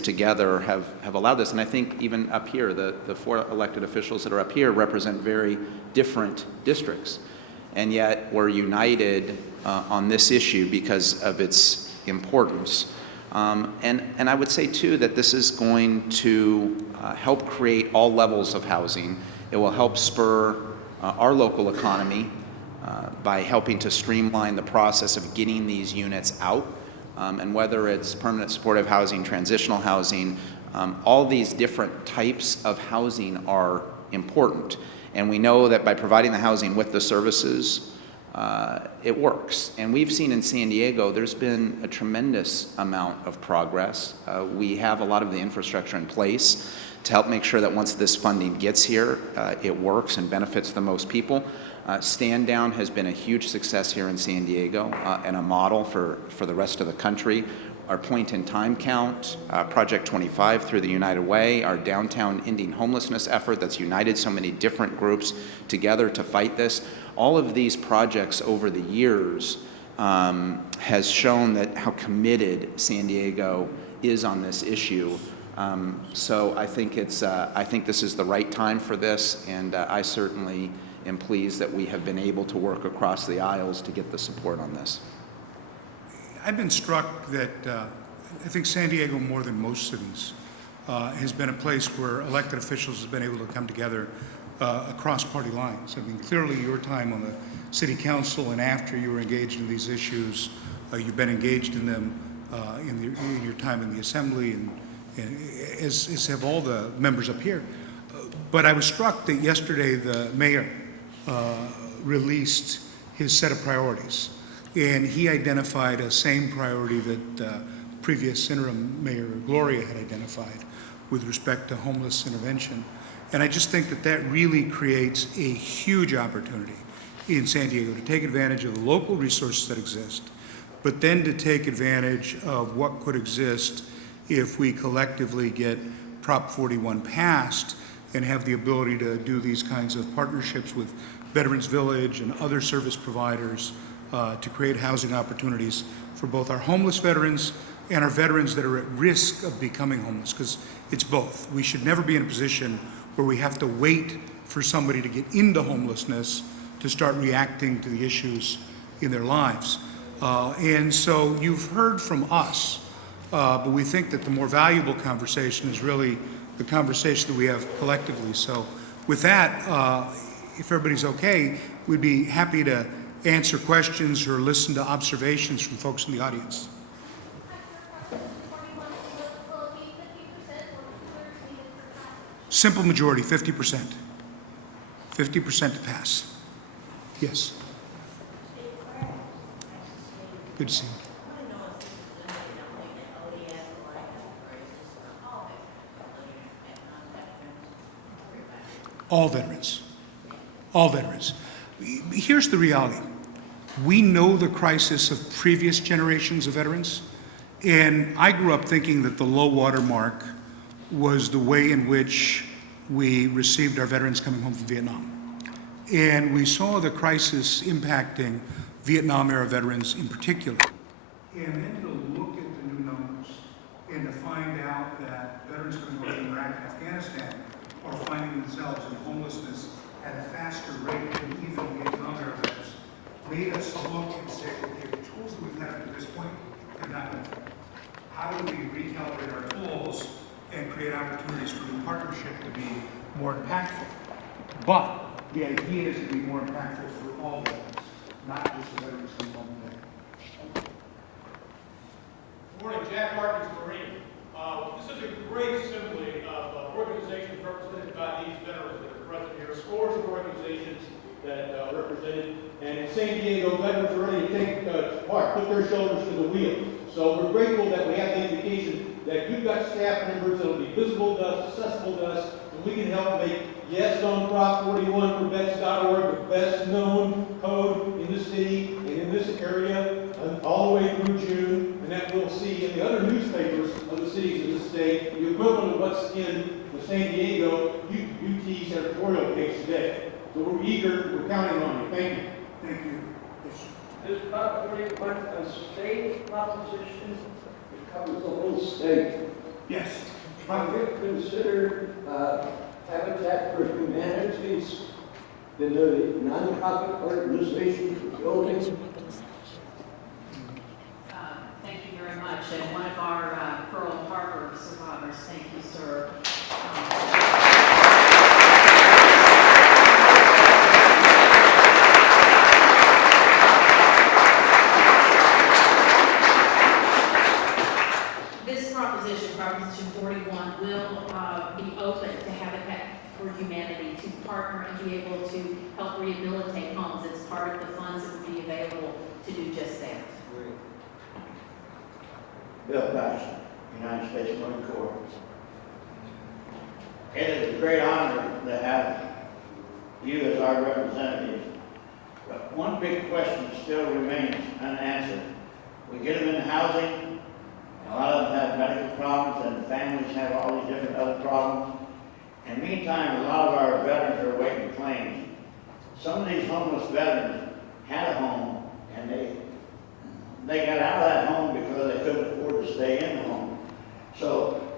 together have allowed this. And I think even up here, the four elected officials that are up here represent very different districts. And yet we're united on this issue because of its importance. And I would say, too, that this is going to help create all levels of housing. It will help spur our local economy by helping to streamline the process of getting these units out. And whether it's permanent supportive housing, transitional housing, all these different types of housing are important. And we know that by providing the housing with the services, it works. And we've seen in San Diego, there's been a tremendous amount of progress. We have a lot of the infrastructure in place to help make sure that once this funding gets here, it works and benefits the most people. Stand Down has been a huge success here in San Diego and a model for the rest of the country. Our point-in-time count, Project 25 through the United Way, our downtown ending homelessness effort that's united so many different groups together to fight this. All of these projects over the years has shown that how committed San Diego is on this issue. So I think I think this is the right time for this, and I certainly am pleased that we have been able to work across the aisles to get the support on this. I've been struck that I think San Diego, more than most cities, has been a place where elected officials have been able to come together across party lines. I mean, clearly your time on the city council and after you were engaged in these issues, you've been engaged in them in your time in the assembly, and as have all the members up here. But I was struck that yesterday the mayor released his set of priorities, and he identified a same priority that previous interim mayor Gloria had identified with respect to homeless intervention. And I just think that that really creates a huge opportunity in San Diego to take advantage of the local resources that exist, but then to take advantage of what could exist if we collectively get Prop 41 passed and have the ability to do these kinds of partnerships with Veterans Village and other service providers to create housing opportunities for both our homeless veterans and our veterans that are at risk of becoming homeless, because it's both. We should never be in a position where we have to wait for somebody to get into homelessness to start reacting to the issues in their lives. And so you've heard from us, but we think that the more valuable conversation is really the conversation that we have collectively. So with that, if everybody's okay, we'd be happy to answer questions or listen to observations from folks in the audience. Simple majority, 50%. 50% to pass. Yes. Good to see you. All veterans. All veterans. Here's the reality. We know the crisis of previous generations of veterans, and I grew up thinking that the low water mark was the way in which we received our veterans coming home from Vietnam. And we saw the crisis impacting Vietnam-era veterans in particular. And then to look at the new numbers and to find out that veterans coming home from Iraq and Afghanistan are finding themselves in homelessness at a faster rate than even Vietnam-era veterans made us look and say, okay, the tools that we've had up to this point have not been effective. How do we recalibrate our tools and create opportunities for new partnership to be more impactful? But the idea is to be more impactful for all veterans, not just the veterans from home there. Good morning, Jack Harkins, Marine. This is a great assembly of organizations represented by these veterans that are present here. Scores of organizations that are represented. And in San Diego, veterans are ready to take part, put their shoulders to the wheel. So we're grateful that we have the indication that you've got staff members that will be visible to us, accessible to us, and we can help make Yes on Prop 41 for vets.org the best known code in the city and in this area all the way through June. And that we'll see in the other newspapers of the cities of the state, the equivalent of what's in the San Diego UT's editorial page today. So we're eager, we're counting on you. Thank you. Thank you. This Prop 41 a state proposition. It covers the whole state. Yes. Have you considered Habitat for Humanity's, the nonprofit organization building? Thank you very much. And one of our Pearl Harbor survivors, thank you, sir. This proposition, Proposition 41, will be open to Habitat for Humanity to partner and be able to help rehabilitate homes. It's part of the funds that will be available to do just that. Bill Paxton, United States Marine Corps. It is a great honor to have you as our representative. But one big question still remains unanswered. We get them in housing, and a lot of them have medical problems, and families have all these different other problems. In the meantime, a lot of our veterans are awaiting claims. Some of these homeless veterans had a home, and they got out of that home because they couldn't afford to stay in the home. So